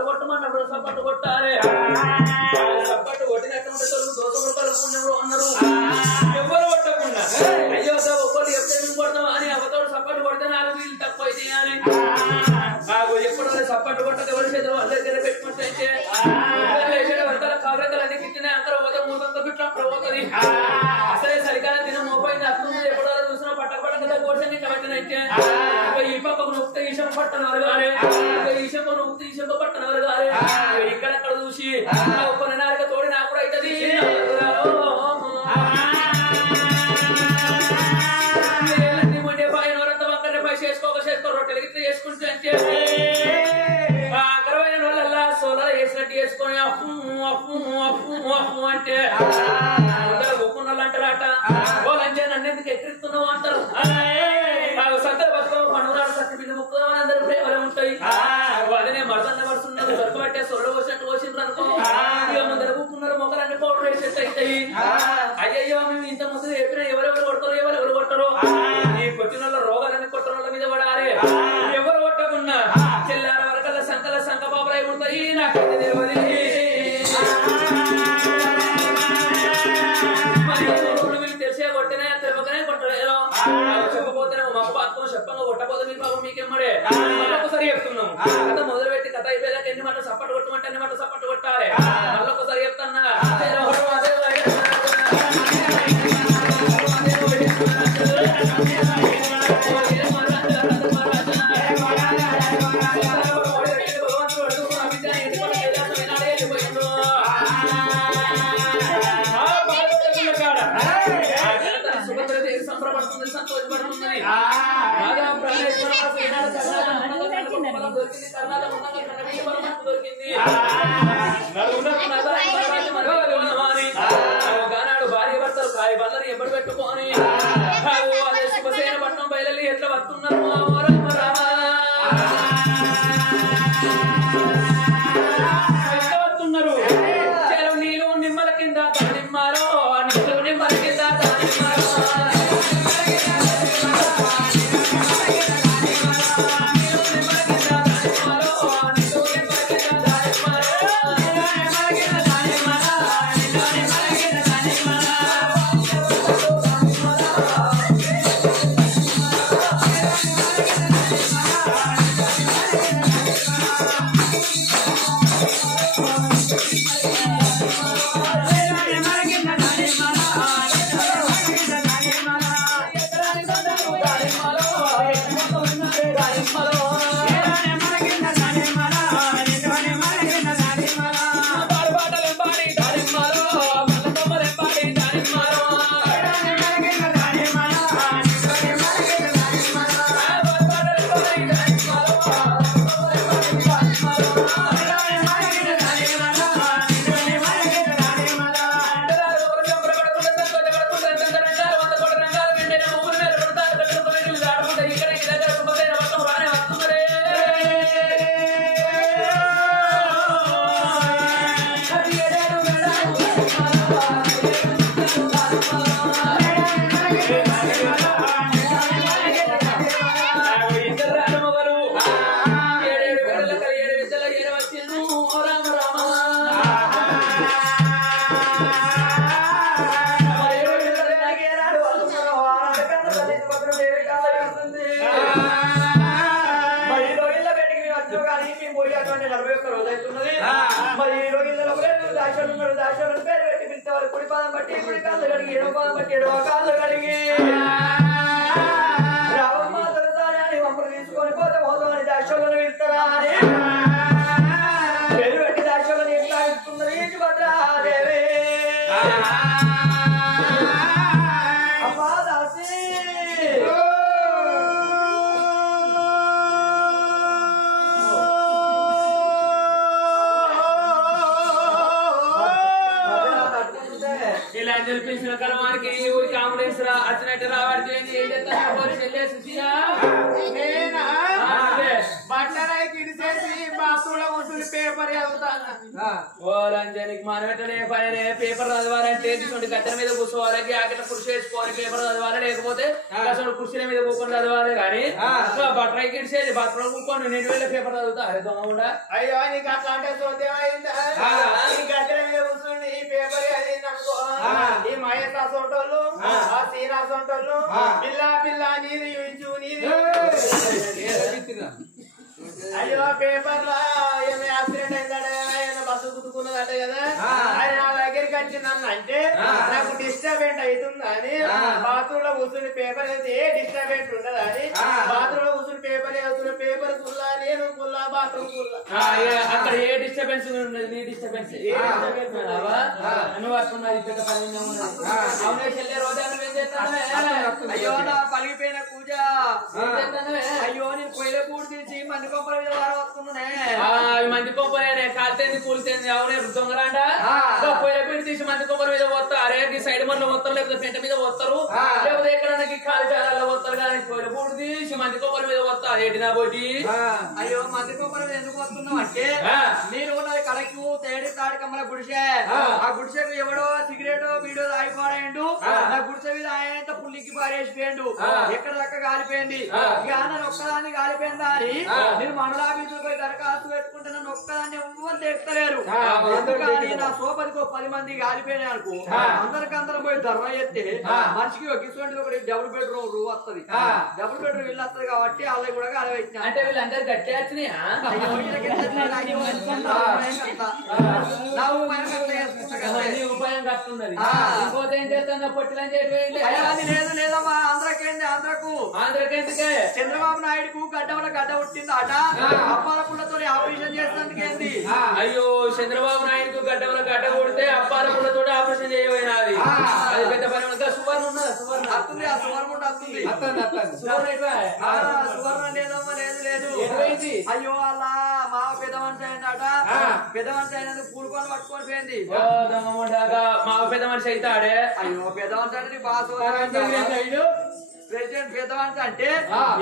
మళ్ళీ కొట్టమన్నప్పుడు సప్పట్టు కొట్టాలి సప్పట్టు కొట్టినట్టు దోసలు కలుపుకున్నారు అన్నారు ఎవరు కొట్టకుండా అయ్యో ఒక్కరు చెప్తే మేము కొడతామా అని అవతోడు సప్పట్టు కొడితే 4 వీళ్ళు తక్కువ అయితే అని నాకు ఎప్పుడు సప్పట్టు కొట్టక ఎవరి చేతులు వాళ్ళ దగ్గర పెట్టుకుంటే వర్గాల కావ్రకాలన్నీ కిందనే అంకర పోతే 300 ఫిట్ల పోతుంది అసలే సరికాలం తిన మోపోయింది అప్పుడు ఎప్పుడో చూసినా పట్టక కోర్సని పట్టినైతే ఈ పక్కకు నొక్కితే ఈశం పట్టను అరగాలి ఈశంపు నొక్కితే ఈశంపు పట్టను అరగాలి ఇక్కడక్కడ చూసి ఒక్క నాలుక తోడి నాకు కూడా అవుతుంది చేసుకో రొట్టెలు గిట్ల చేసుకుంటే అంటే కరవైన వాళ్ళల్లా సోలార్ వేసినట్టు చేసుకొని అంటే ఒప్పుకున్న వాళ్ళు అంటారట వాళ్ళంటే నన్ను ఎందుకు ఎక్కిస్తున్నావు అంటారు సత్తర బతుకమ్మ పండుగ సత్తి బిడ్డ ముక్క అందరూ ప్రేమలు ఉంటాయి అదనే మరదన్న పడుతున్నారు దొరక పట్టే సొరడ పోసినట్టు పోసిండ్రు అనుకో ఇక ముందర కూకున్నారు మొక్కలన్నీ పౌడర్ వేసేట్టు అవుతాయి అయ్యయ్యో మేము ఇంత ముందు చెప్పిన ఎవరెవరు కొడతారు ఎవరెవరు కొట్టరు ఈ కొట్టిన వాళ్ళ రోగాలన్నీ కొట్టిన వాళ్ళ మీద పడాలి ఎవరు కొట్టకున్నా చెల్లార వరకల సంఖ బాబులై ఉంటాయి నాకైతే తెలియదు తెలిసే కొట్టినా తెలియకనే కొట్టలేదు చెప్పపోతేనే మాకు పాత్రం చెప్పంగా కొట్టపోతే మీ బాబు మీకేమ్మడే మళ్ళొకసారి చెప్తున్నాం కథ మొదలు పెట్టి కథ అయిపోయాక ఎన్ని మాటలు సప్పట్టు కొట్టమంటే అన్ని మాటలు సప్పట్టు కొట్టాలి మళ్ళొకసారి చెప్తున్నా సంబరపడుతుంది సంతోషపడుతుంది గానాడు భార్య భర్తలు కాయ బల్లని ఎప్పుడు పెట్టుకొని అదే శుభసేన పట్నం బయలు ఎట్లా వస్తున్నారు వస్తున్నారు చెరువు నీళ్ళు నిమ్మల కింద నిమ్మారో నిమ్మల కింద తెలిపించిన కలవానికి ఊరి కాంబులేశ్వర అచ్చినట్టు రావాడికి ఏం చేస్తాను బట్టలై కిడిసేసి బాతులో ఉంటూ కూర్చుని పేపర్ చదువుతాను. ఓలంజనికి మనమే పైన పేపర్ చదవాలంటే గద్దెల మీద కూర్చోవాలి, జాకెట్ కుర్చీ వేసుకోవాలి, పేపర్ చదవాలి. లేకపోతే అసలు కుర్చీల మీద కూర్చొని చదవాలి. కానీ బట్టలు కిడిసేది బట్టలు కూర్చొని 2 వేల పేపర్ చదువుతా. అరే దొంగ కూడా అయ్యో నీకు అట్లా అంటే చూద్దాం అయిందా? ఈ గద్దెల మీద కూర్చుని ఈ పేపర్ చదివిందనుకో, ఈ మహేష్ అసోటోళ్ళు, ఆ సీన్ అసోటోళ్ళు పిల్ల పిల్ల నీది యూజు నీది. అయ్యో పేపర్ లో ఏమి యాక్సిడెంట్ అయిందట, ఆయన బస్సు గుద్దుకున్నదట కదా. ఆయన నా దగ్గరికి వచ్చి నన్ను అంటే నాకు డిస్టర్బెంట్ అవుతుందా అని బాత్రూమ్ లో కూర్చుని పేపర్ అయితే ఏ డిస్టర్బెంట్ ఉండదా అని బాత్రూమ్ లో కూర్చుని పేపర్ చదువుతున్న. పేపర్ కుల్లా, నేను కుల్లా, బాత్రూమ్ కుల్లా. అక్కడ ఏ డిస్టర్బెన్స్ ఉండదు. నీ డిస్టర్బెన్స్ నువ్వు అట్టున్నది పెద్ద పని అవునే చెల్లె రోజా నువ్వేం చేస్తాను? అయ్యో నా పలిగిపోయిన పూజ, అయ్యో నేను పొయ్యిల పూడి తీసి మంది కొంపల మీద వారవస్తున్నానే. మంది కొంపలే కాల్తేంది కూలితేంది అవునే దొంగలాంట. పొయ్యిల పీడి తీసి మంది కొంపల మీద పోతారు. అరే సైడ్ మరలో పోతారు, లేకపోతే పెంట మీద పోతారు, లేకపోతే ఎక్కడన్నా ఖాళీ జాగాల్లో పోతారు. కానీ పొయ్యిల పూడి తీసి మంది కొంపల మీద పోతారు. ఏంటి నా పోటీ? అయ్యో మంది కొంపల మీద ఎందుకు వస్తున్నావు అంటే, నేను ఉన్నది కడకు తేడి తాడి కమ్మల గుడిసే. ఆ గుడిసెకు ఎవడో సిగరెట్ వీడియో తాగిపోయాడు. నా గుడిసె మీద ఆయన పుల్లికి పారేసిపోయాడు. ఎక్కడ దక్క కాలిపోయింది. ఇక నన్ను ఒక్కదాన్ని కాలిపోయిందా అని నేను మండలాఫీసులు పోయి దరఖాస్తు పెట్టుకుంటే నన్ను ఒక్కదాన్ని ఎవ్వరు తెక్కలేరు. ఎందుకని నా సోపతికి 10 మంది కాలిపోయినాయి అనుకో, అందరికందరం పోయి ధర్మ ఎత్తే మనిషికి ఒక ఇటువంటి ఒకటి డబుల్ బెడ్రూమ్ రూ వస్తుంది. డబుల్ బెడ్రూమ్ ఇల్లు వస్తుంది కాబట్టి వాళ్ళకి కూడా కాలవెట్టినా. అంటే వీళ్ళందరూ గట్టి వచ్చినాయా? ఉపాయం కట్టున్నది. ఇంకోటి ఏం చేస్తాను పొట్టిలని చెప్పి లేదు లేదమ్మా. ఆంధ్రకెందుకే చంద్రబాబు నాయుడుకు గడ్డ పుట్టింది అట. అప్పాల పుల్లతో ఆపరేషన్ చేసేందుకేంది? అయ్యో చంద్రబాబు నాయుడుకు గడ్డ కొడితే అప్పాల పుల్లతో ఆపరేషన్ చేయబోయినది. అది పెద్ద పని. సువర్ణ ఉన్నదా? సువర్ణ అత్తుంది. ఆ సువర్ణ అత్తుంది. సువర్ణ లేదమ్మా. లేదు. అయ్యో అలా మా పెద్ద మనిషి అయిందట. పెద్ద మనిషి అయినందుకు పూడుకొని పట్టుకొని పోయింది. మా పెద్ద మనిషి అవుతాడే. అయ్యో పెద్ద మనిషి అంటే బాగా ప్రెసిడెంట్ పెద్ద మనిషి అంటే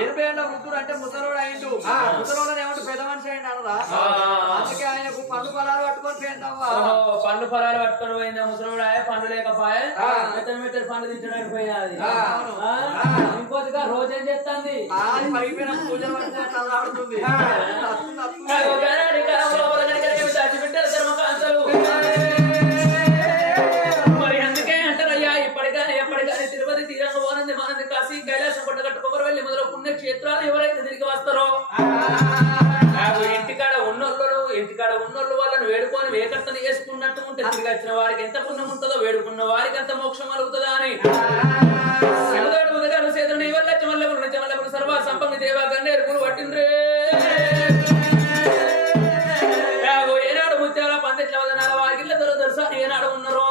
80 ఏళ్ళ వృద్ధుడు అంటే ముసలోడు అయిండు. ముసలోడు ఏమంటే పెద్ద మనిషి అయింది అనదా. అందుకే ఆయనకు పండ్లు ఫలాలు పట్టుకొని పోయిందవ్వా. పండ్లు ఫలాలు పట్టుకొని పోయిందా ముసలోడు? పండ్లు లేకపోయా మెత్తడి పండ్లు తిట్టడానికి పోయినది. ఇంకోటిగా రోజు ఏం చేస్తుంది? పడిపోయిన పూజలు పట్టుకొని చల్లాడుతుంది. దాచిపెట్టారు ధర్మకాంతలు. మరి అందుకే అంటారయ్యా ఇప్పటికాని ఎప్పటికాని తిరుపతి తీరంగా పోనంది మానంది కాశీ కైలాసం కొట్టగట్టు కొబ్బరి వెళ్ళి మొదలు పుణ్యక్షేత్రాలు ఎవరైతే తిరిగి వస్తారో నాకు ఇంటికాడ ఉన్నోళ్ళు వాళ్ళని వేడుకొని వేకర్తను వేసుకున్నట్టు ఉంటే తిరిగి వచ్చిన వారికి ఎంత పుణ్యం ఉంటుందో వేడుకున్న వారికి ఎంత మోక్షం కలుగుతుందా అని ఉదగారు చేతులు నీ వల్ల చెమల్లపురం సర్వ సంపంగి దేవా గన్నేరు గురు పట్టిండ్రే. ఏనాడు ముత్యాల పందిట్ల వదనాల వాకిళ్ళ తెలుసా ఏనాడు ఉన్నారో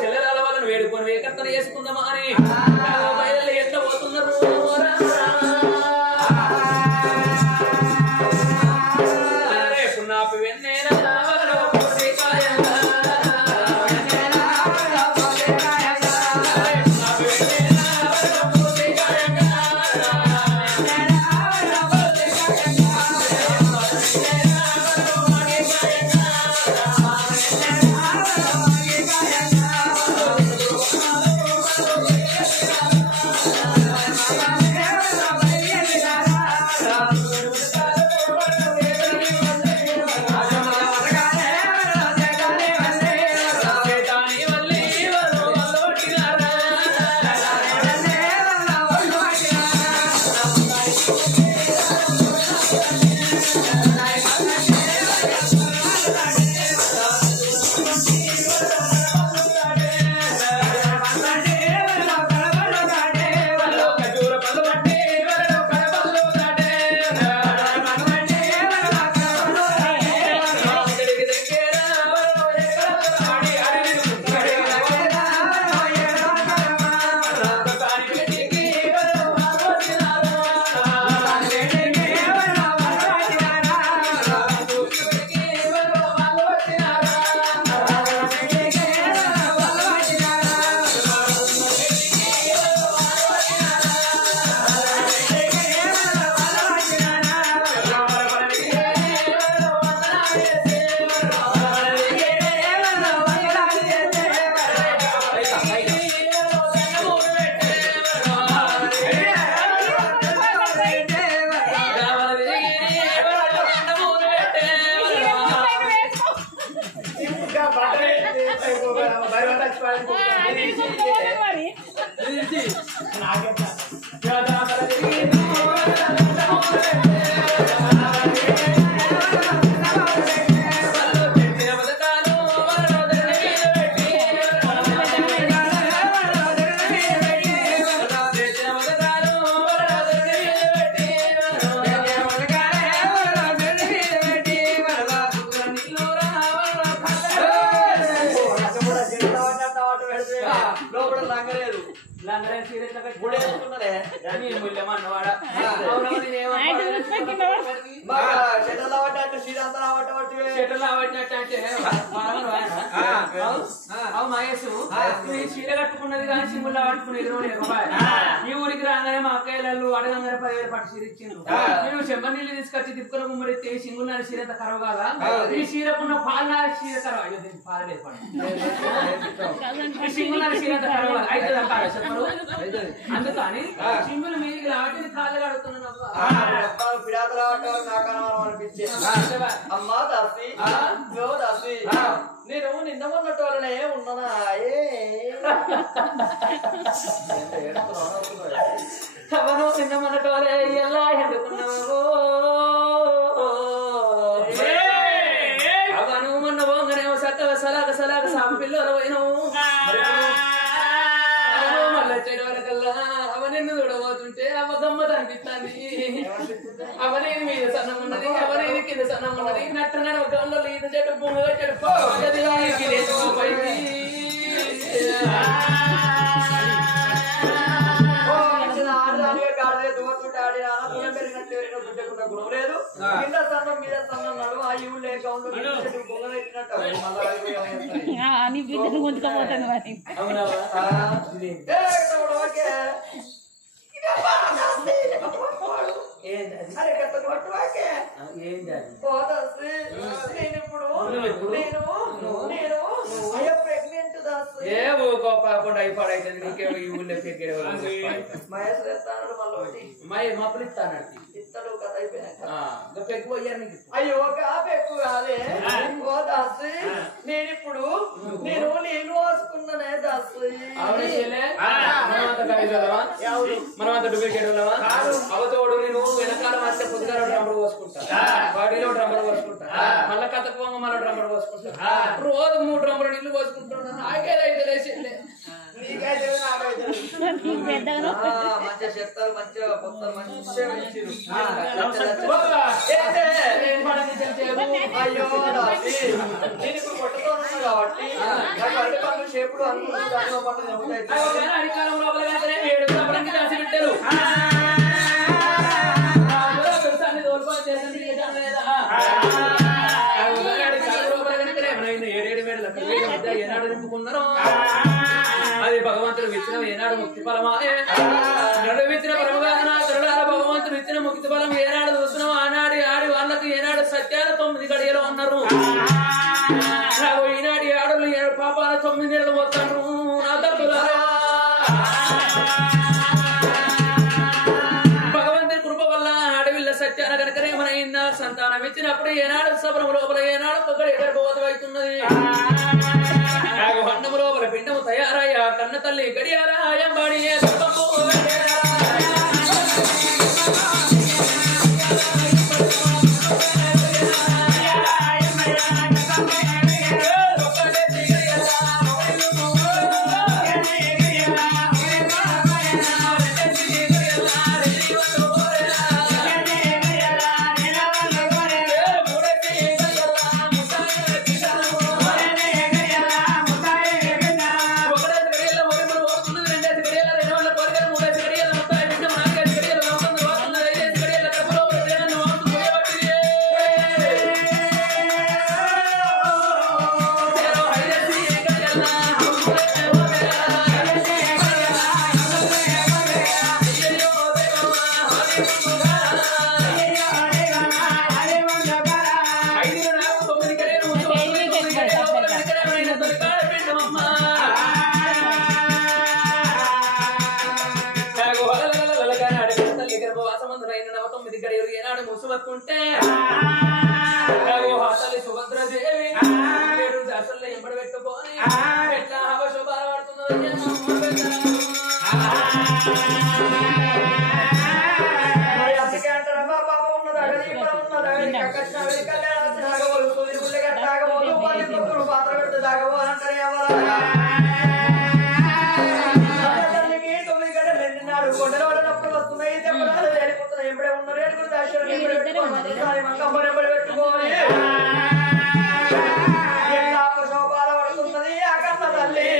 చెల్లెల వాళ్ళని వేడుకొని వేకర్తను వేసుకుందామా అని బయలు ఎట్లా పోతున్నారు. పున్నాపి వెన్నేనా రంగరే సీరియల్ ఇప్పుడు వేసుకున్నానే ముళ్ళమన్నవాడ చెట్ల రావట్టు శ్రీరాంత రావట్టు చెట్లు రావట్టినట్టు అంటే అవు మహేష్ చీర కట్టుకున్నది కానీ సింగుల్లో పట్టుకునేది ఈ ఊరికి రాగానే మా అక్కయ్యలు అడగంగానే 10,000 పట్టు చీర ఇచ్చిండ్రు నేను చెంబ నీళ్ళు తీసుకొచ్చి తిప్పుకున్న గుమ్మడితే సింగుల్ నారి చీర కరవ కాదా ఈ చీరకున్న పాలు నారి చీర కరవ అయ్యో దీనికి పాలలేదు పడి సింగుల్ నారి చీర కరవ అయితే చెప్పరు అందుకని సింగులు మీదికి రావట్లేదు కాళ్ళు కడుతున్నాను పిడాత రావటం నాకు అనిపించింది అమ్మా దాసి దాసి నేను నిన్న మొన్నటి వల్లనే ఉన్నానా అవను నిన్న మొన్నటి వల్ల ఎలా ఎడుకున్నావు అవను మొన్న పోగానే చక్కగా సలాగ సాగు పిల్లలు పోయినావు మళ్ళీ చెడు వరకల్లా అవ నిన్ను చూడబోతుంటే అవ గమ్మత అనిపిస్తుంది అవనేది మీద సన్నం ఉన్నది అవనేది కింద సన్నం ఉన్నది నట్టు నడవకంలో ఈత చెట్టు పొంగ చెట్టు గుణం లేదు కింద సన్నం మీద సన్నం నడు ఆ ఇవి లేక ఏ ఊకోకుండా అయిపోడైతుంది నీకే ఈ ఊళ్ళో మప్పులు ఇస్తాను ఇస్తాడు కథ అయిపోయినాక పెక్కు పోయారు నీకు అయ్యో పెక్కు కాదే ఓ దాసి నేనిప్పుడు నేను వాసుకున్నానే దాసి మనం అంత డూప్లికేట్ అవతోడు నేను వెనకాల మధ్య పొద్దుగాల డ్రమ్మర్ పోసుకుంటా బాడీలో డ్రమ్మర్ పోసుకుంటా మళ్ళా కథ పోంగ మళ్ళీ డ్రమ్మర్ పోసుకుంటా రోజు 3 డ్రమ్మర్ నీళ్లు పోసుకుంటున్నా నాకేదైతే లేచింది మంచిగా చెప్తారు మంచిగా పొత్తారు మంచిగా అయ్యో నేను ఇప్పుడు కొట్టుతో ఉన్నాను కాబట్టి అన్ని పనులు షేపులు అడికాలం లోపల 7 సంవత్సరానికి కాసి పెట్టారు ఏనాడు నింపుకున్నారో అది భగవంతుడు విచ్చిన ఏనాడు ముక్తి ఫలమా నడువిచ్చిన పరమగాన తరుడాల భగవంతుడు ఇచ్చిన ముక్తి ఫలం ఏనాడు చూస్తున్నాం ఆనాడు ఆడి వాళ్ళకు ఏనాడు సత్యాలు 9 గడియలు అన్నారు ఈనాటి ఆడలు 7 పాపాల 9 నెలలు పోతారు నా తప్పులారా భగవంతుని కృప వల్ల అడవిల్ల సత్యాన కనుకనే మన సంతానం ఇచ్చినప్పుడు ఏనాడు సబరం లోపల ఏనాడు ఒకటి ఎడబోతమవుతున్నది అన్నము లోపల పిండము తయారయ్యా కన్న తల్లి గడియారాయంబడి ముసువత్తుంటే సుభద్రదేవి అసలు ఎంబడి పెట్టుకొని ఎట్లా శుభాల పడుతున్నది పాత్ర పెడితే దాగబో అంటారు కొండలు పడినప్పుడు వస్తున్నాయి వెళ్ళిపోతున్నాయి ఎప్పుడే ఉన్నారు ఏడుగురు దాశారు ఎంబడి పెట్టుకోవాలి శోభాల పడుతున్నది ఆ కన్న తల్లి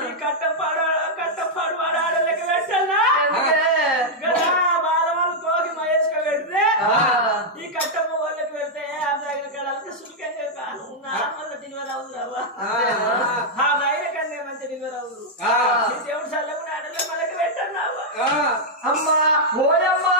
ఈ కట్టపాడు ఆడోళ్ళకి పెట్టాలా బాల వాళ్ళు కోకి మహేష్ పెడితే ఈ కట్టమ్మ వాళ్ళకి పెడితే ఆ దగ్గర కడాలి సుఖంగా కాను మళ్ళీ డెలివరీ అవుతురావా ఆ బయట కన్నా మంచి డెలివరీ అవుతురు దేవుడు చల్లకుండా ఆడోళ్ళకి మనకి పెట్టన్నావా అమ్మా ఓయమ్మా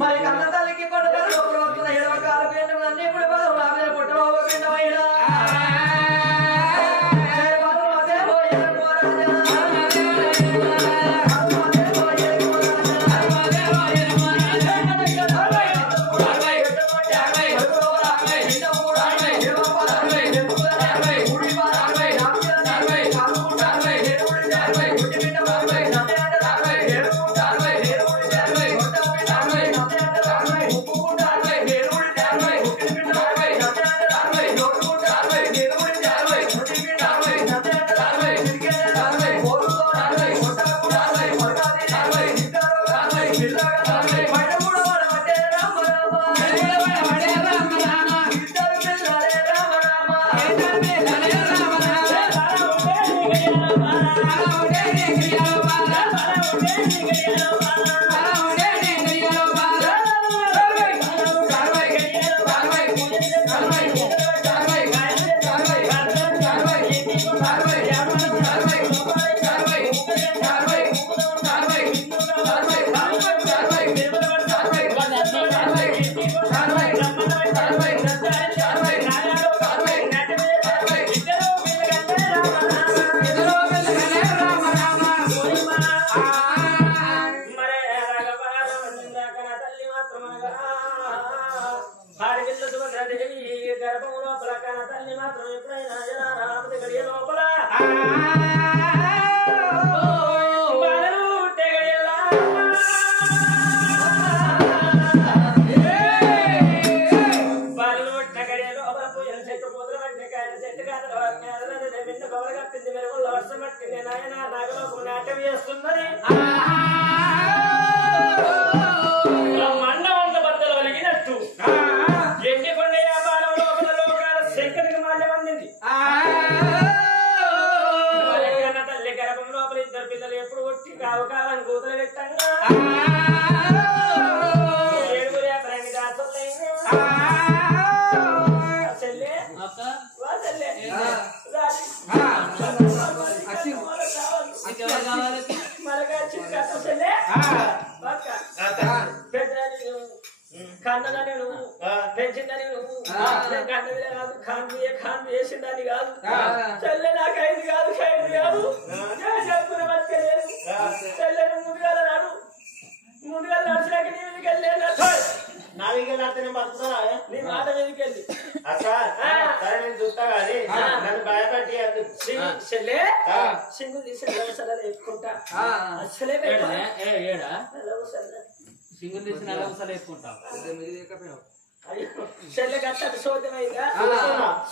మరి కన్న తల్లికి కొడుకు కాలు పేరు పుట్టబోయినా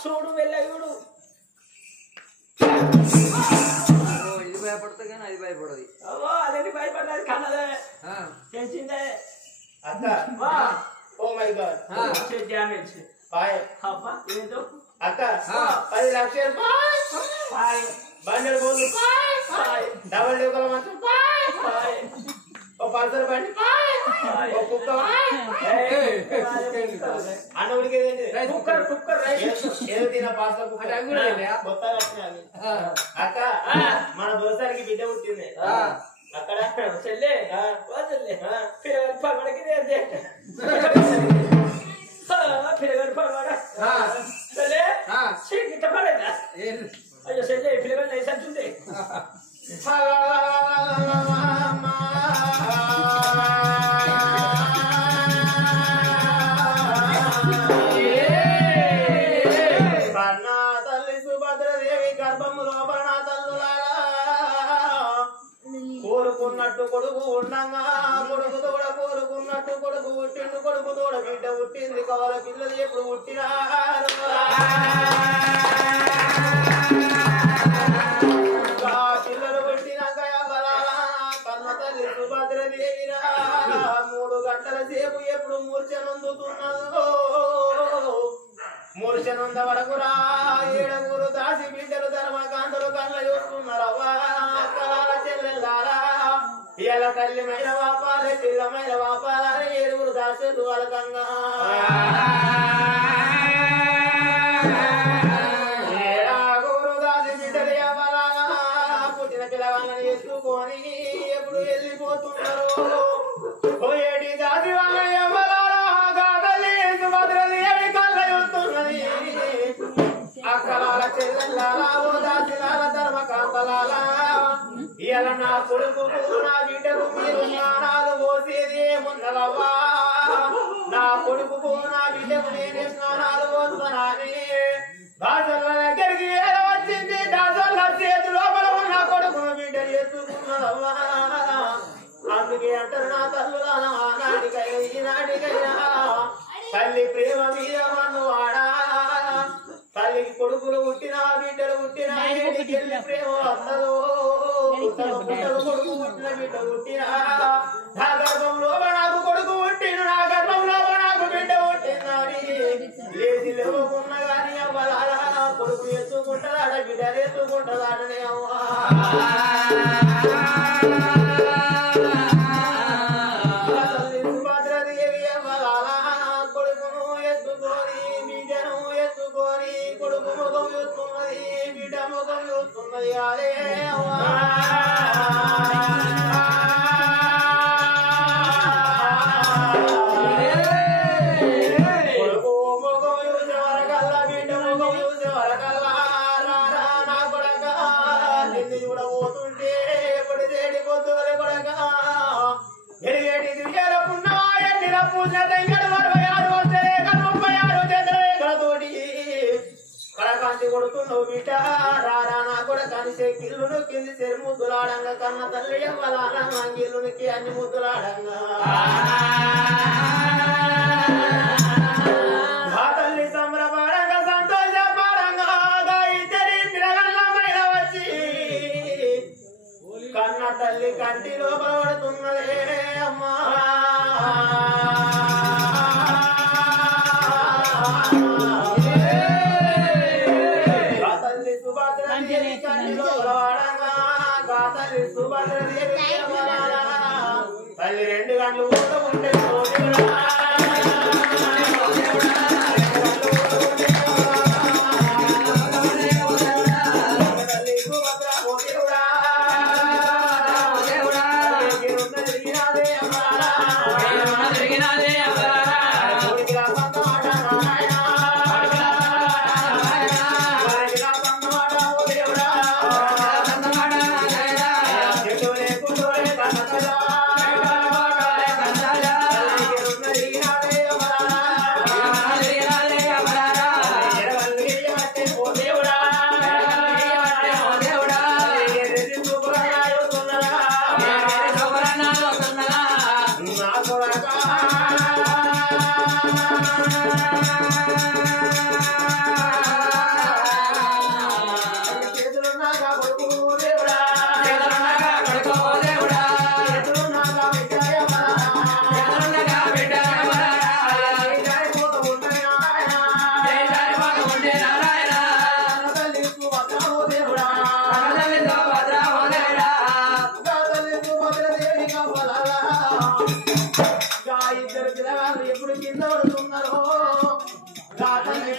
చూడు వెళ్ళడు ఇది భయపడతా కానీ అది భయపడదు అదేంటి భయపడ్డది కన్నదే తెలిసిందే ఓ మై గాడ్ డ్యామేజ్ ఏదో అక్క 10 లక్షలు బండలు బోలు డబల్ డెక్కల మంచం ఓ పల్సర్ బండి ఓ కుక్క అన్న ఉడికేది కుక్కర్ ఏదో తిన పాస్తా అక్క మన దోస్తానికి బిడ్డ పుట్టింది అక్కడ చెల్లె అయితే పిల్లగాడు పడవాడా గిట్ట పడేదా అయ్యో సరే పిల్లగాడు లైసెన్స్ ఉంది తల్లి సుభద్రదేవి గర్భము లోపల నా తల్లులారా కోరుకున్నట్టు కొడుకు ఉండగా కొడుకు తోడ కోరుకున్నట్టు కొడుకు పుట్టిండు కొడుకు తోడ బిడ్డ పుట్టింది కవల పిల్లలు ఎప్పుడు పుట్టినారు పిల్లలు పుట్టినాక కన్న తల్లి సుభద్రదేవిరా 3 గంటల సేపు ఎప్పుడు మూర్ఛనందుతున్నదో మూర్ఛనుంద వరకురా 7 దాసి బిడ్డలు ధర్మకాంతలు కళ్ళ చూస్తున్నారవ్వా కళాల చెల్లెల్లారా ఇలా తల్లి మైన వాపాలే పిల్లమైన వాపాలని 7 దాసులు అలకంగా 7 దాసి బిడ్డలు ఎవరాలా పుట్టిన పిల్లగాళ్ళని ఎత్తుకొని ఎప్పుడు వెళ్ళిపోతున్నారు 7 దాసి వాళ్ళ ఎవరాలా కాదలి సుభద్రదేవి కళ్ళ చూస్తున్నది అక్కలాల చెల్లెల్లారా ఓ దాసిలాల ధర్మకాంతలాలా ఇలా నా కొడుకుకు నా బిడ్డకు మీరు స్నానాలు పోసేది ఏమున్నదవ్వా నా కొడుకుకు నా బిడ్డకు నేనే స్నానాలు పోస్తున్నాని దాసల్ల దగ్గరికి ఏదో వచ్చింది దాసల్ల చేతి లోపల ఉన్న కొడుకును బిడ్డలు ఎత్తుకున్నదవ్వా అందుకే అంటారు నా తల్లులాల ఆనాటికైనా ఈనాటికైనా తల్లి ప్రేమ మీద మన్ను వాడా తల్లికి కొడుకులు పుట్టినా బిడ్డలు పుట్టినా ఇంటికెళ్ళి ప్రేమ అందరూ కొడుకు పుట్టిన బిడ్డ పుట్టినా నా గర్భంలో నాకు కొడుకు పుట్టిన నా గర్భంలో నాకు బిడ్డ పుట్టిందని లేచి లేవకున్నా గాని అవ్వాలా కొడుకు ఎత్తుకుంటాడ బిడ్డలు ఎత్తుకుంటాడనే అవ్వా సుభద్రదేవి అవ్వాలా కొడుకును ఎత్తుకొని బిడ్డను ఎత్తుకొని కొడుకు ముఖం చూస్తున్నది బిడ్డ ముఖం చూస్తున్నది అదే కొడుకు ముఖం చూసే వరకల్లా బిడ్డ ముఖం చూసే వరకల్లా నా కొడక నిన్ను చూడబోతుంటే ఎప్పుడు తేడి పొద్దులే కొడక ఎరిగేటి దివ్యలకున్నా ఎన్నిల పూజ తెంగడు 66 వస్తలేక 36 చేతలేకతోటి కడకాంతి కొడుకున్నావు బిడ్డ రారా నా కొడకాని కిల్లును కింది సెరి ముద్దులాడంగా కన్న తల్లి అవ్వాలా గిల్లునికి అన్ని ముద్దులాడంగా ఆ తల్లి సంబరపడంగా సంతోషపడంగా ఇద్దరి పిల్లగల్ల మైన వచ్చి కన్న తల్లి కంటిలో పడుతున్నదే అమ్మా తల్లి సుభద్రదేవి కంటిలో పడవడంగా తల్లి సుభద్రదేవి తల్లి 2 గంటలు ఉంటే ఎప్పుడు కింద పడుతున్నారో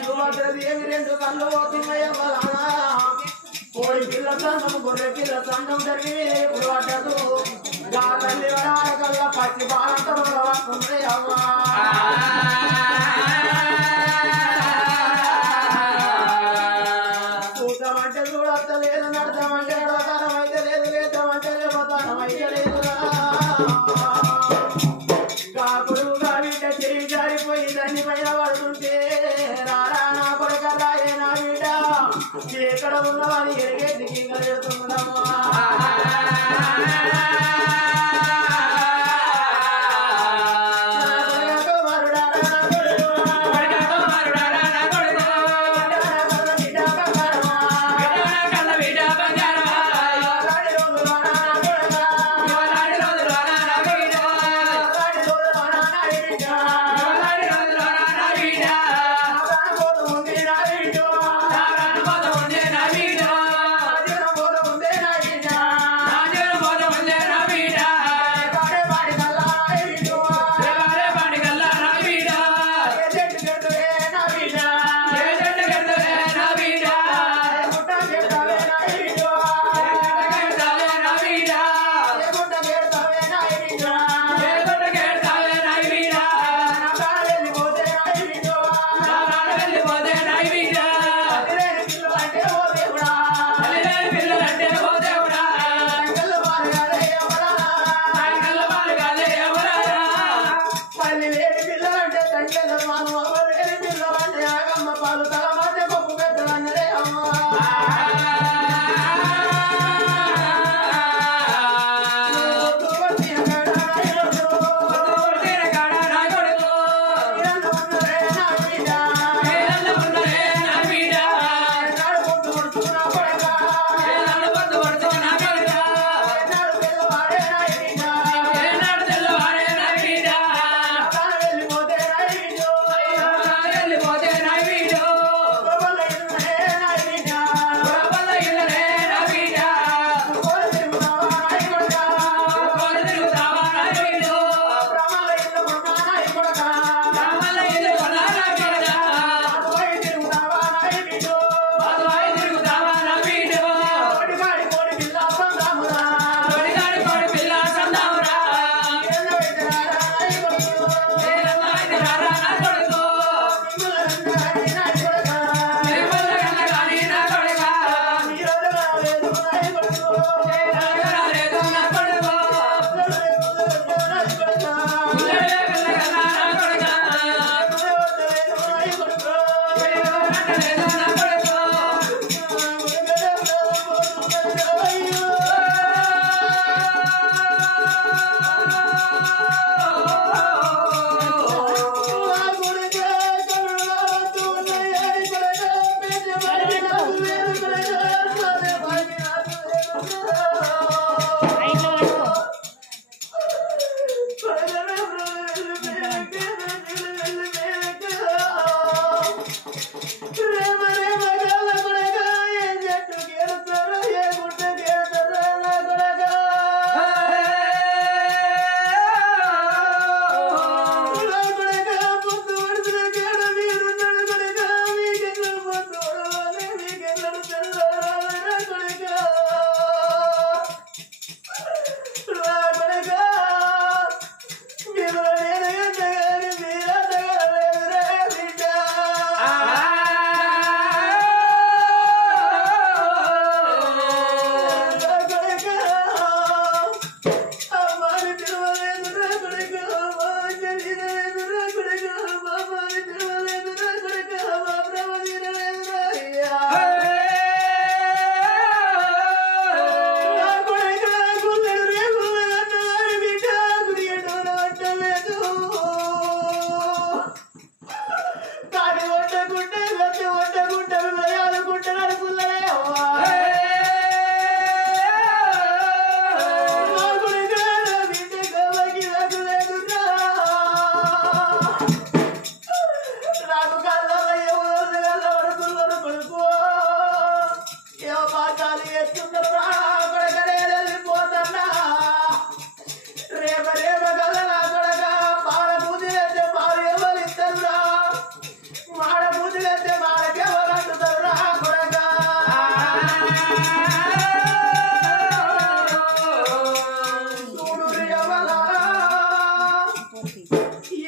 సుభద్రదేవి 2 కళ్ళు పోతున్నాయో కోడి పిల్ల సంతం గొర్రె పిల్ల సంతం జరిగి ఎప్పుడు పడ్డదు తల్లి కల్లా పచ్చి బాలంతా వస్తుంది అవ్వా చూద్దామంటే చూడలేదు నడతామంటే నడతానం అయితే లేదు లేద్దామంటే లేతానం అయితే లేదురా కాపుడుగా బిడ్డ చెయ్యి జారిపోయి దాన్ని పైన పడుతుంటే రారా నా కొడుక రాయే నా బిడ్డ ఎక్కడ ఉన్నవాని ఎరిగేటికి పెడుతుందమ్మా నా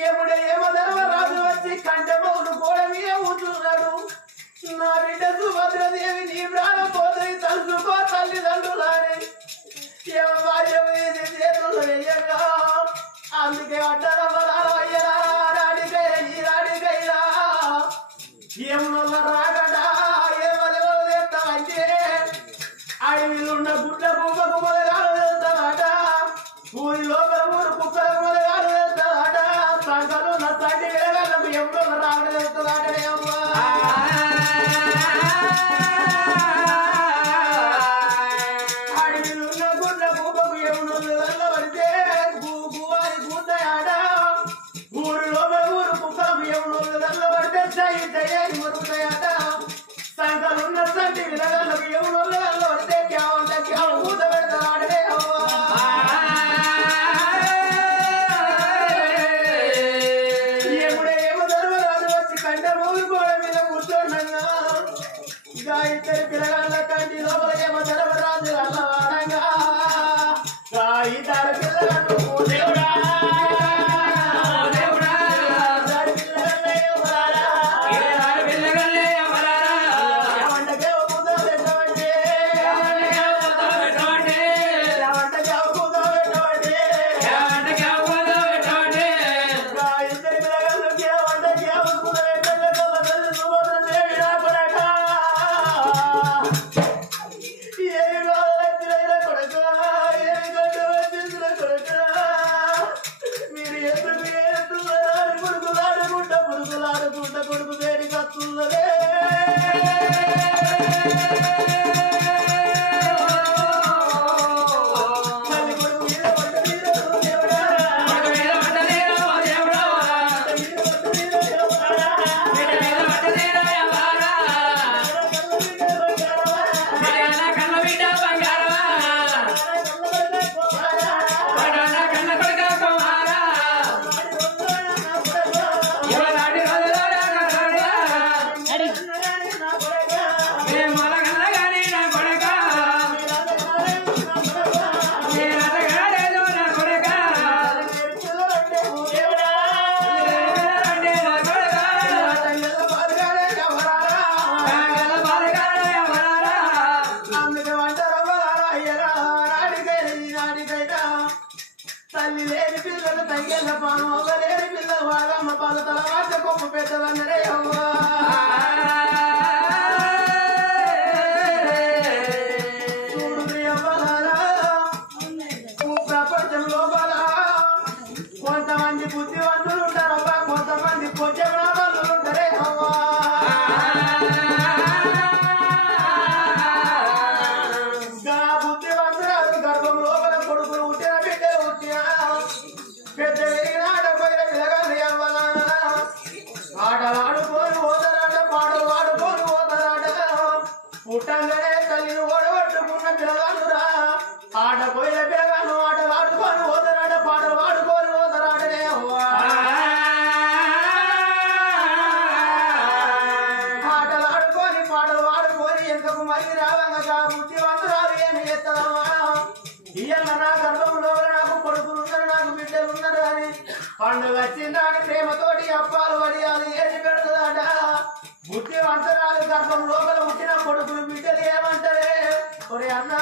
ఏముడే ఏమధర్మరాజు వచ్చి కంటెమౌను గోడ మీద కూర్చున్నాడు. నా బిడ్డ సుభద్రదేవి నీ ప్రాణం పోతుంది తలుసుకో తల్లిదండ్రులాని చేతులు వెయ్యగా అందుకే అడ్డరవ్వయ్యరా రాడికై ఈ రాడికైరా ఏమునొల్ల రాగడా ఏమలెవరు తెస్తామంటే అడవిలున్న గుడ్ల కుక్క కుమలగాడు వెళ్తాడట ఊరి లోపల ఊరు కుక్కల కుమలగాడు వెళ్తాడట సంకలు నా తండ్రి వేగలకు ఎవరు రాగడ వెళ్తాడనే అమ్మా అడవిలున్న గుడ్ల కుక్కకు ఎవరు వెళ్ళబడితే గువారి కూతాయాడ ఊరి లోపల ఊరు కుక్కలకు ఎవరు వెళ్ళబడితే చెయ్యి చెయ్యి మురుగుతాయట సంకలున్న తండ్రి వినగలకు ఎవరు వెళ్ళబడితే క్యావంట క్యావ కూత పెడతాడే ఎప్పుడే ఏమో ధర్మరాజు వచ్చి కంట రోజు గోడ మీద కూర్చోండగా ఇద్దరు పిల్లగాళ్ళ కంటి లోపల ఏమో ధర్మరాజు అల్లవాడంగా ఇద్దరు పిల్లగాళ్ళు దేవుడా కొడుకు వేడి కత్తున్నదే తల్లి కొడుకు మీద పడ్డ వీరు దేవుడా తల్లి లేని పిల్లలు తగ్గేళ్ళ పాను అవ్వ లేని పిల్లలు వాగమ్మ పాలు తల వాచ కొమ్మ పెద్దలన్నరే అవ్వా చూడు అవ్వలారా ప్రపంచం లోపల కొంతమంది బుద్ధివంతులు ఉంటారవ్వా కొంతమంది కొంచెం వాళ్ళు ఉంటారే అవ్వా బుద్ధివంతురాలు గర్భం లోపల కొడుకులు పుట్టిన బిడ్డలు పుట్టిన పెద్ద ఎరిగిన ఆడపోయిన పిల్లగాని అవ్వలా ఆటలాడుకోని పోతారాట పాటలు ఆడుకోని పోతారాట పుట్టంగానే తల్లిని ఓడగొట్టుకున్న పిల్లగానురా ఆటపోయిన పిల్లగాను ఆటలాడుకోని పోతారాట పాటలు ఆడుకోని పోతారాటనే అవ్వా ఆటలాడుకోని పాటలు ఆడుకోని ఎంతకు మళ్ళీ రావంగా బుద్ధివంతురాలు ఏమి చేస్తావా ఇయ్యాల నా గర్భంలో నాకు కొడుకులు ఉన్నారు నాకు బిడ్డలు ఉన్నారు అని పండుగ వచ్చిందని ప్రేమతోటి అప్పాలు వడియాలు ఏది పెడతాడ బుద్ధివంతురాలు గర్భం లోపల పుట్టిన కొడుకులు బిడ్డలు ఏమంటారే ఒరే అన్నా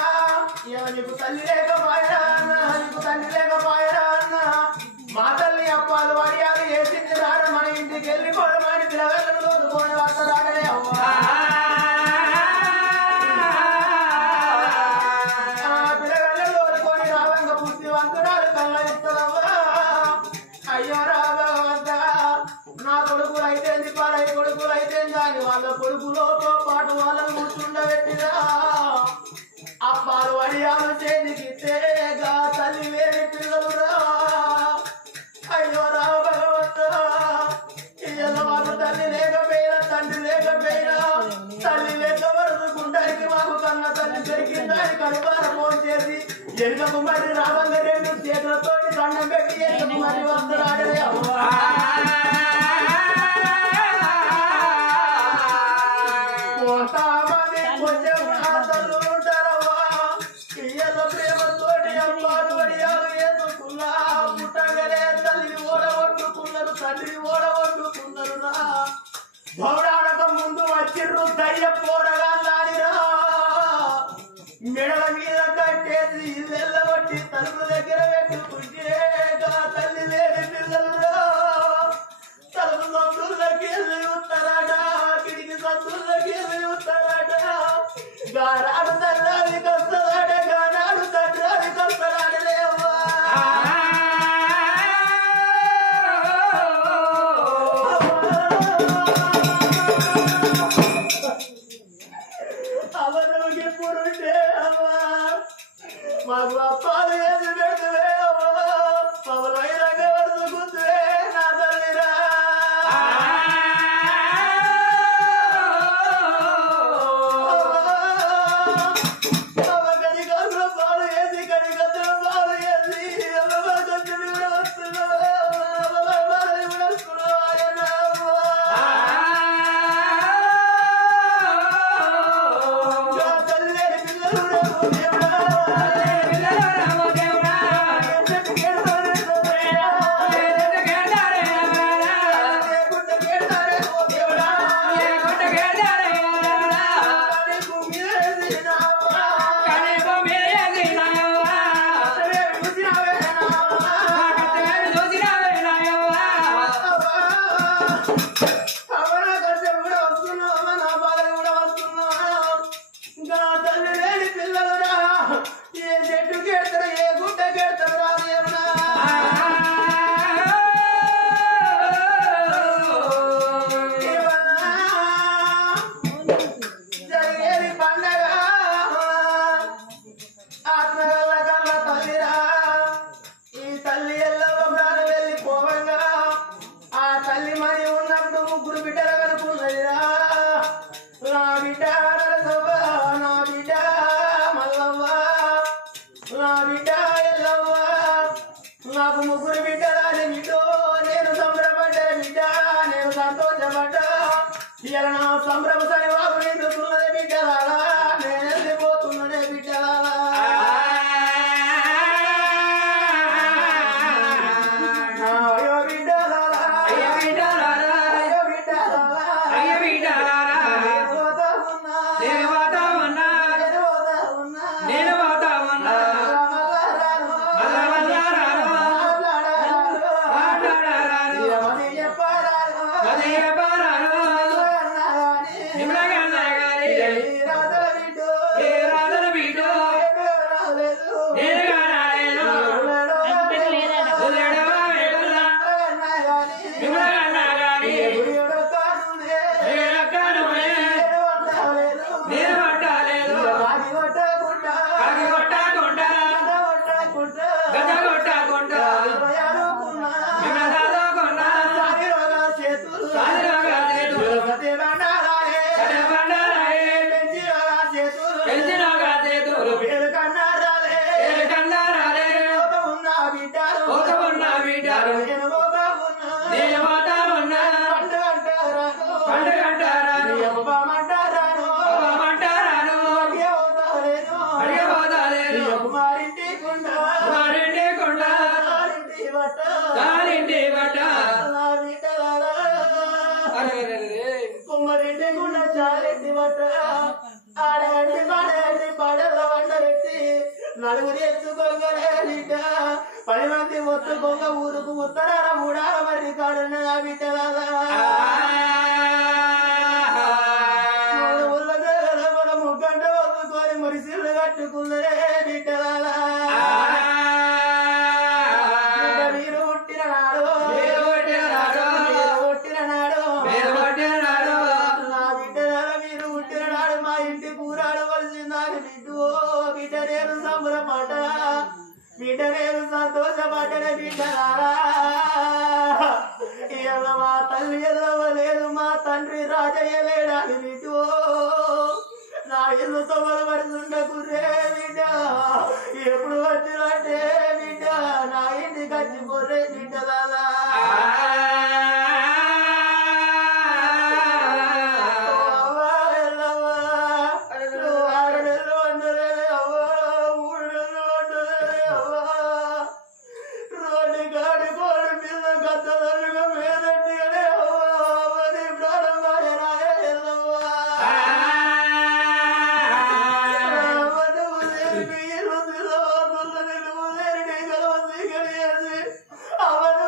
నీకు తల్లి లేకపోయారా అన్న నీకు తండ్రి లేకపోయారా అన్న మా తల్లి అప్పాలు వడియాలు వేసింది రాడ మన ఇంటికి వెళ్ళిపోవడం పిల్లగాళ్ళను తోడుకొని వస్తాడే అవ్వా బుద్ధివంతురాలు కళ్ళిస్తారవ్వా అయ్యో రా భగవంత నా కొడుకులు అయితే పాలై కొడుకులు అయితే దాని వాళ్ళ కొడుకులతో పాటు వాళ్ళని కూర్చుండబెట్టిరా అప్పాలు వడియాలు చేతికితేగా తల్లి వేడి పిల్లలు రా అయ్యో రా భగవంత ఇయ్యాల మాకు తల్లి లేకపోయినా తండ్రి లేకపోయినా తల్లి లేక వరదుకుంటానికి మాకు కన్న తల్లి దొరికిందని కడుపార ఫోన్ చేసి ఎరుగకు మరి రావంగా రెండు చేతులతో దండం పెట్టి ఎరుగకు మరి వస్తున్నాడే అవ్వా కొంతమంది కొంచెం తల్లు ఉంటారవ్వా ఇయ్యల ప్రేమతోటి అమ్మారు వడియాలు ఎందుకున్నా పుట్టగలే తల్లి ఓడ ఇలా నా సంభ్రమసరి వాగు నిండుతున్నదే బిడ్డలారా నేనెళ్ళి పోతున్నదే బిడ్డలారా అయ్యో బిడ్డలారా అయ్యో బిడ్డలారా అయ్యో బిడ్డలారా అయ్యో బిడ్డలారా నేను పోతా ఉన్నా నేను పోతా ఉన్నా కుమ్మరెడ్డి గుండ చారెడ్డి బట్ట ఆడేటి పడేటి పడల వండ పెట్టి నలుగురు ఎత్తుకోగలే బిడ్డ 10 మంది మొత్తుకోక ఊరుకు ఉత్తరాల మూడాల మరి కాడున్న బిడ్డలాగా మన ముగ్గంట వద్దుకొని మురిసిళ్ళు కట్టుకున్నరే బిడ్డలాగా మీరు పుట్టిన నాడు నా బిడ్డలారా మీరు పుట్టిన నాడు మా ఇంటి కూరాడు వలసిందని బిడ్డు బిడ్డ నేను సంబరపడ్డ బిడ్డ నేను సంతోషపడ్డనే బిడ్డలారా ఇలా మా తల్లి ఎల్లవలేదు మా తండ్రి రాజయ్య లేడాని బిడ్డు నా ఇల్లు తొలబడుతుండకురే బిడ్డ ఎప్పుడు వచ్చినట్టే బిడ్డ నా ఇంటికి వచ్చిపోరే బిడ్డలారా అవను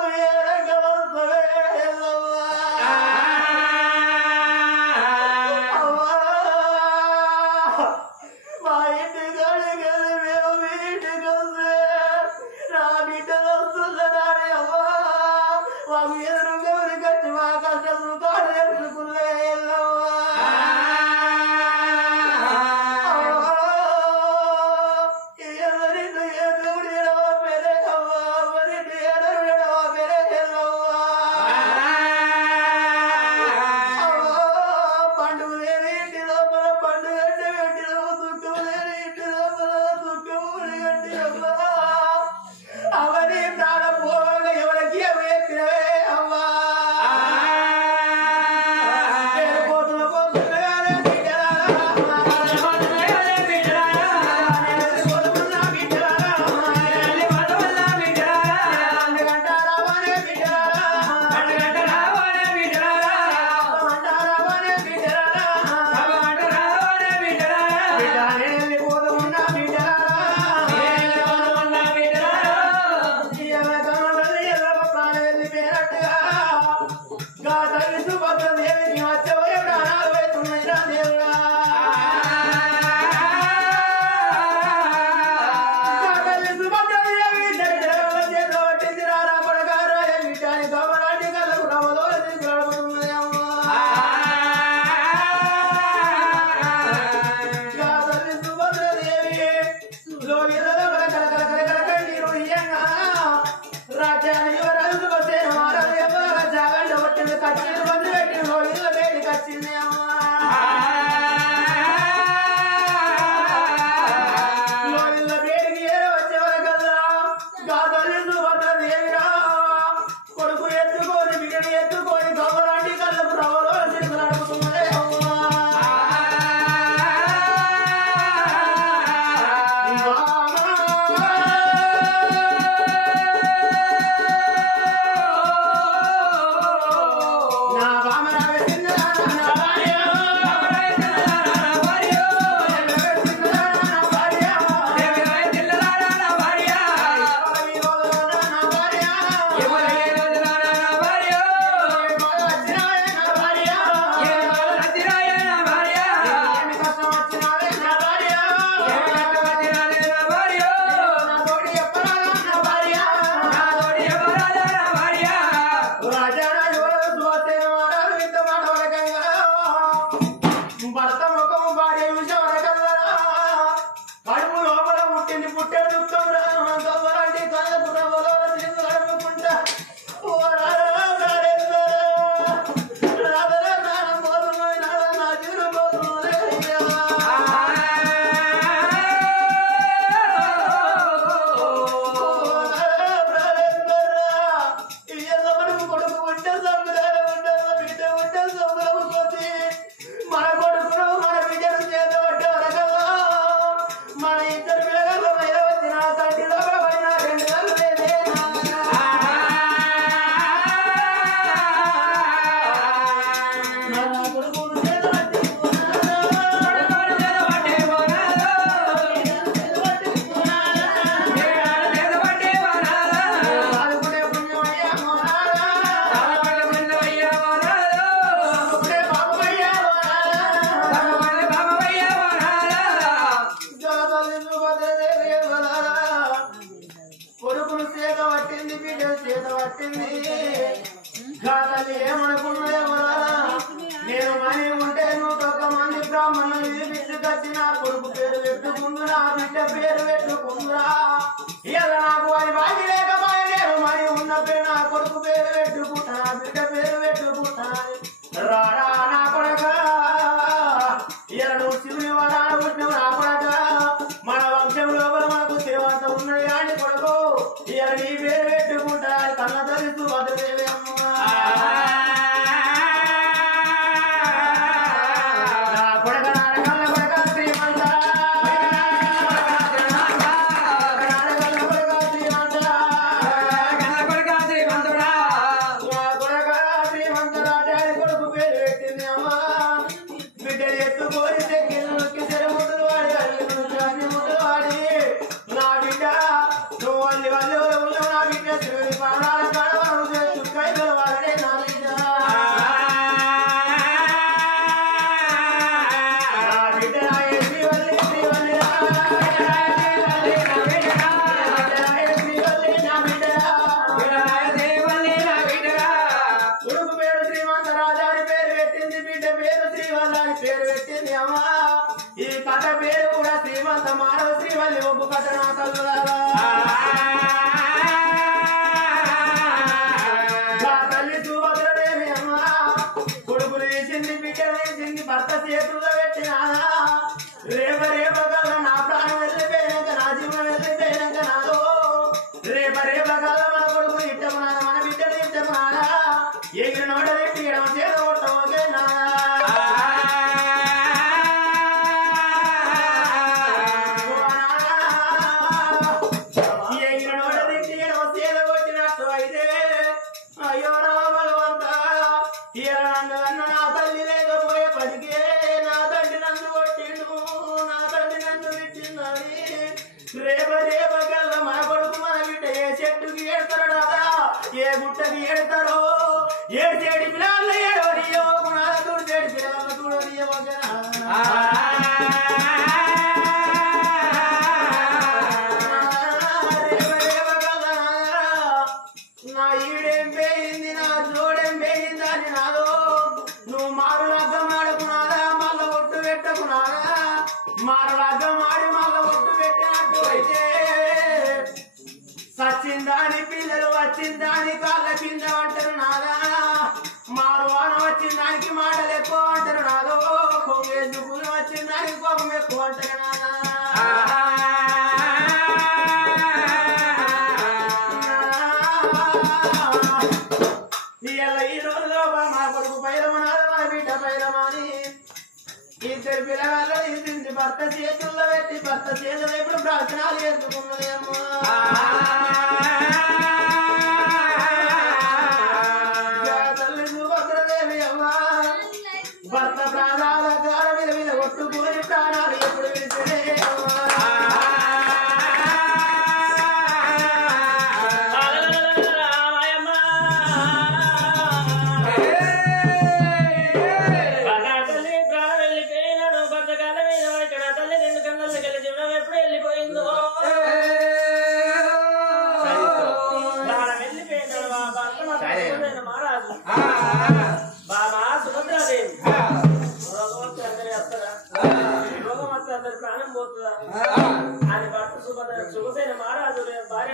కాదని ఏమనుకున్నాయేమో నేను మనీ ఉంటే 101 మంది బ్రాహ్మణులు పిలుచుకొచ్చి నా కొడుకు పేరు పెట్టుకుందు నా బిడ్డ పేరు పెట్టుకుందురా ఇలా నాకు అని బాగి లేకపోయి నేను మనీ ఉన్నప్పుడు నా కొడుకు పేరు పెట్టుకుంటా నా బిడ్డ పేరు పెట్టుకుంటా రారా నా కొడక ఇలా నువ్వు శివుని వరాలు పుట్టినవు నా కొడక మన వంశం లోపల మనకు శ్రీవంత ఉన్నది అని కొడుకు ఇలా నీ పేరు పెట్టుకుంటా కన్న తల్లి వదిలేవే అమ్మా భర్త చేతుల్లో పెట్టినాదా రేప రేపగల నా ప్రాణం వెళ్ళిపోయినాక నా జీవనం వెళ్ళిపోయినాక నాదో రేపగల మన కొడుకు ఇట్టకున్నాదా మన బిడ్డను ఇట్టకున్నాదా ఎగిరి నోడలేటి ఎడమ చేత కొట్టవోగే ఎగిరి నోడలేటి ఎడమ చేత కొట్టినట్టు అయితే అయ్యో రామ భగవంత నన్ను నా తల్లి లేకపోయే పదికే నా తండ్రి నన్ను కొట్టిండు నా తండ్రి నన్ను తిట్టిందని రేపగల్ల మన కొడుకు మన బిడ్డ ఏ చెట్టుకి ఏడతారో రాదా ఏ గుట్టకి ఏడతారో ఏడ్చేడి పిల్లలు ఏడవరియో గుణాల తుడిచేడి పిల్లలు చూడరియో నా ఈడేం పోయింది నా జోడేం పోయింది అని నాదో నువ్వు మారు లగ్గం ఆడుకున్నారా మళ్ళా ఒట్టు పెట్టుకున్నారా మారు లగ్గం ఆడి మళ్ళా ఒట్టు పెట్టినట్టు అయితే సచ్చిందాని పిల్లలు వచ్చిందాని కాళ్ళ కింద అంటారు నాదా మారు వాన వచ్చిందానికి మాటలు ఎక్కువ అంటారు నాదో కొంగేసుకుని వచ్చిందానికి కోపం ఎక్కువ అంటారు నాదా ఈ రోజులో మా కొడుకు పైరమనాలి మా బిడ్డ పైరమాని ఇద్దరు పిల్లగాళ్ళు తీసింది భర్త చేతుల్లో పెట్టి భర్త చేతులు ఎప్పుడు ప్రార్థనాలు చేసుకున్నది అమ్మా తల్లి సుభద్రదేవి అమ్మా భర్త ప్రాణాల గార మీద కొట్టుకుని ప్రాణాలు ఎప్పుడు విడిచినే బాబా సుభద్రాదేవి అందరి ప్రాణం పోతుందా అని భర్త సుభసేన మహారాజు భార్య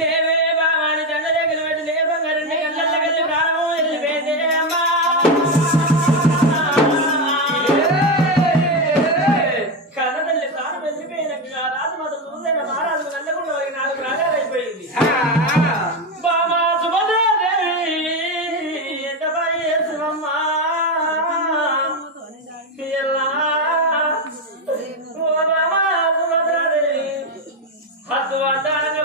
లేవే బాబాని దండ దగ్గర పెట్టి లేవంగా 2 గంటలకెళ్ళి ప్రాణం వెళ్ళిపోయింది అమ్మా కన్నతల్లి ప్రాణం వెళ్ళిపోయినాక రాజమాత సుభసేన మహారాజు నల్లకుండా 4 ప్రాణాలు అయిపోయింది బాబా సుభద్రాదేవి ఎంత పని చేస్తున్నామ్మా హద్దు అంటారంగా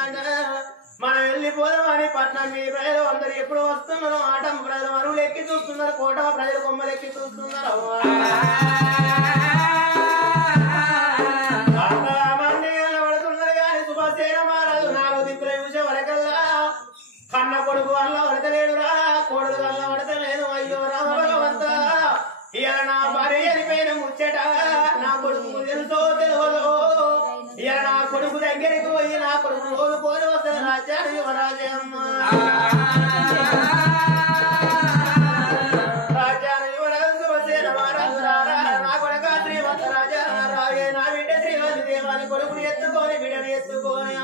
వచ్చిందంట మనం వెళ్ళిపోదామని పట్నం మీ ప్రజలు అందరు ఎప్పుడు వస్తున్నారు ఆటం ప్రజలు మరువులు ఎక్కి చూస్తున్నారు కోట ప్రజలు కొమ్మలు ఎక్కి చూస్తున్నారు మంది పడుతున్నారు కానీ సుభాసేన మహారాజు 4 దిక్కుల చూసే వరకల్లా కన్న కొడుకు వల్ల పడతలేడురా కోడలు వల్ల పడతలేదు అయ్యో రామ భగవంత ఇలా నా భార్య చనిపోయిన ముచ్చట నా కొడుకు తెలుసో తెలియదు ఇలా నా కొడుకు దగ్గరికి పోయి నా కొడుకు కోరుకోని వస్తాను రాజ్యాన్ని యువరాజమ్మ రాజ్యాన్ని యువరాజు వచ్చే మహారాజు నా కొడుక శ్రీమంత రాజా రాజే నా బిడ్డ శ్రీమంతి దేవాని కొడుకుని ఎత్తుకొని బిడ్డని ఎత్తుకొని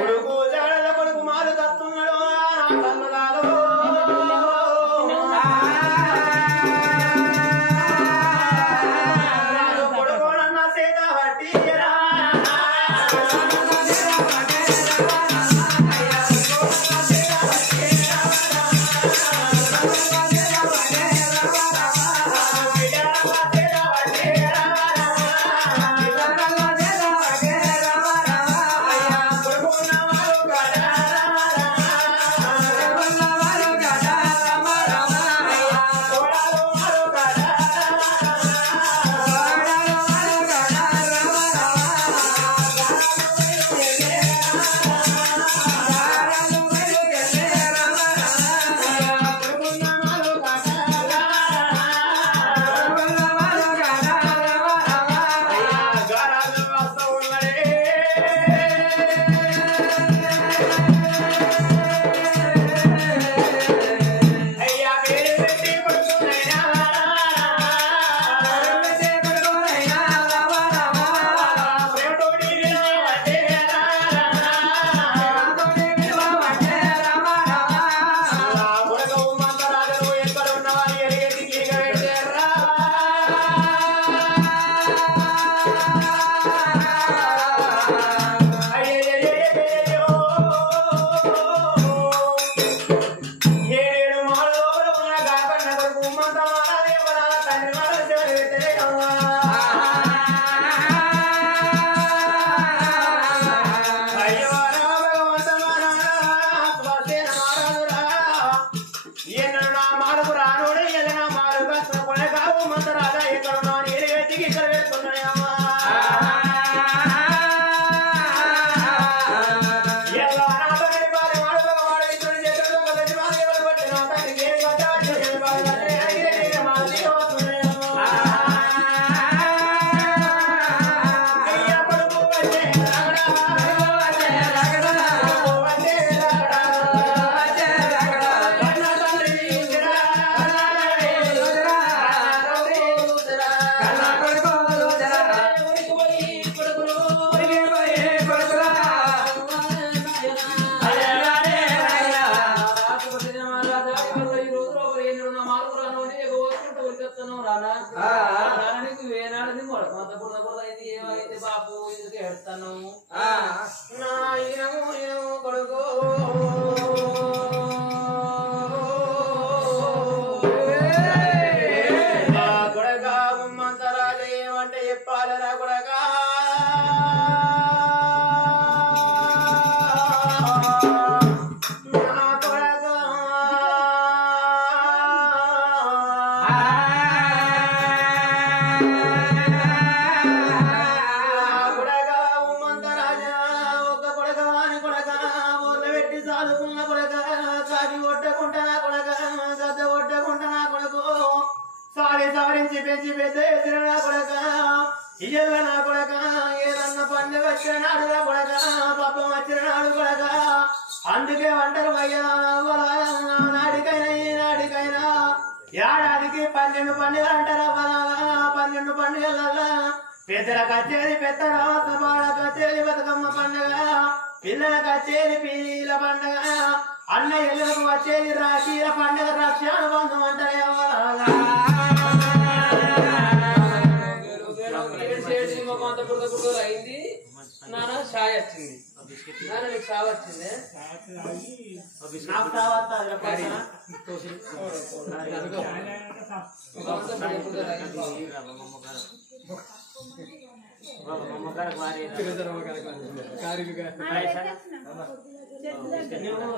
కొడుకు జాడల కొడుకు మాలు తత్తున్నాడు నా కన్నులాలో అందుకే వంటలు నాడికైనా ఈ నాడికైనా ఏడాదికి 12 పండుగలు అంటారా 12 పండుగలల్లా పెద్దలకు వచ్చేది పెద్ద రామసభలకు వచ్చేది బతుకమ్మ పండుగ పిల్లలకు వచ్చేది పీల పండుగ అన్నయ్యలకు వచ్చేది రాఖీల పండుగ రక్షాబంధం అంటారు అయింది నాన్న షాయ్ వచ్చింది నాన్న నీకు షావ్ వచ్చింది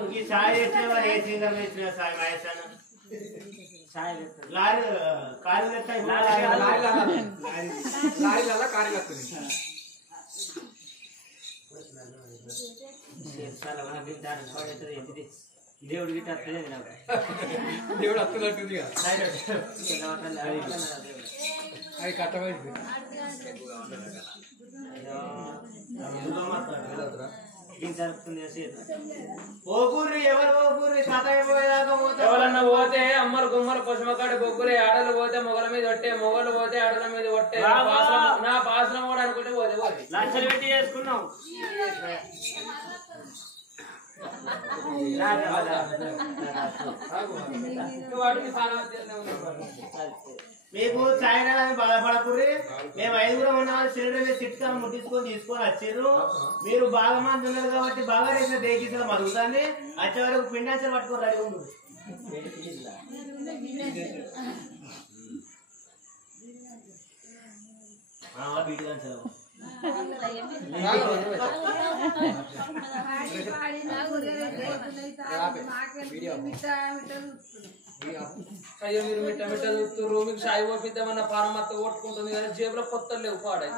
ఈ సాయి తెచ్చిన ఏ సీజన్ ఇచ్చిన సాయి మహేష్ అన్న లారీ కారు దేవుడు గిట్ట అత్తలేదు నాకు దేవుడు అత్తనట్టుంది అది కట్టమైంది ఓకూరి ఎవరు ఓకూరి ఎవరన్నా పోతే అమ్మలు గుమ్మలు పశుమకాడి బొగ్గులు ఆడలు పోతే మొగల మీద ఒట్టే మొగలు పోతే ఆడల మీద ఒట్టే నా పాసనం కూడా అనుకుంటే పోతే పోతే లక్షలు పెట్టి చేసుకున్నాం మీకు సాయంత్రాన్ని బాధపడకూరి మేము 5 ఉన్న సిలిండర్ సిట్కా ముట్టించుకొని తీసుకొని వచ్చారు మీరు బాగా మంది ఉన్నారు కాబట్టి బాగా రేసిన దేకిసలు మరుగుతుంది వచ్చే వరకు పిండాచలు పట్టుకొని రెడీ ఉండు బీటి దంచలు అయ్యో మీరు మిట్ట మిట్ట చూస్తున్నారు మీకు సాయి పోపిద్దామన్న పారం మొత్తం కొట్టుకుంటుంది కానీ జేబులో కొత్త లేవు పాడే